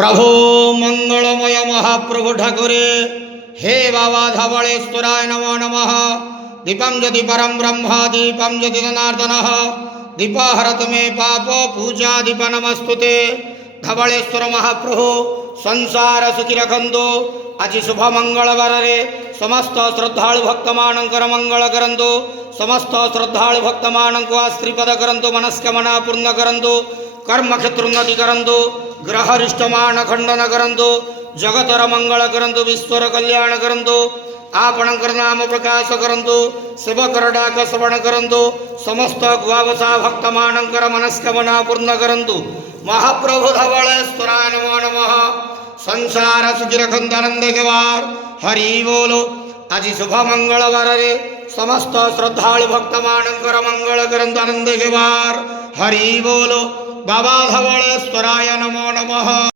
प्रभो मंगलमय महाप्रभु ठाकुरे हे बाबा धवलेश्वराय नमो नमः। दीपं ज्योति परम ब्रह्म दीपं ज्योति जनार्दन दीपहरत मे पाप पूजा दीप नमस्तुते। धवलेश्वर महाप्रभु संसार सुखी रखंतु। आज शुभ मंगलवार रे समस्त श्रद्धालु भक्त मानकर मंगल करंतु। समस्त श्रद्धालु भक्त मान को आश्रीपद करंतु। मनस्कामना पूर्ण करंतु। कर्म क्षेत्र उन्नति करंतु। ग्रह रिष्टमान खंडन करंतु। जगतर मंगल करंतु। विश्वर कल्याण करंतु। आपणकर नाम प्रकाश करंतु। सेवकर डाक श्रवण करंतु। समस्त गुआवसा भक्त मानकर मनस्कामना पूर्ण करंतु। महाप्रभु धवलेश्वराय नमो नमः। संसार सुखी रखंतु आनंद केवार हरि बोलो। आज शुभ मंगलवार रे समस्त श्रद्धालु भक्त मानकर मंगल करंतु आनंद केवार हरि बोलो। बाबा धवलेश्वराय नमो नमः।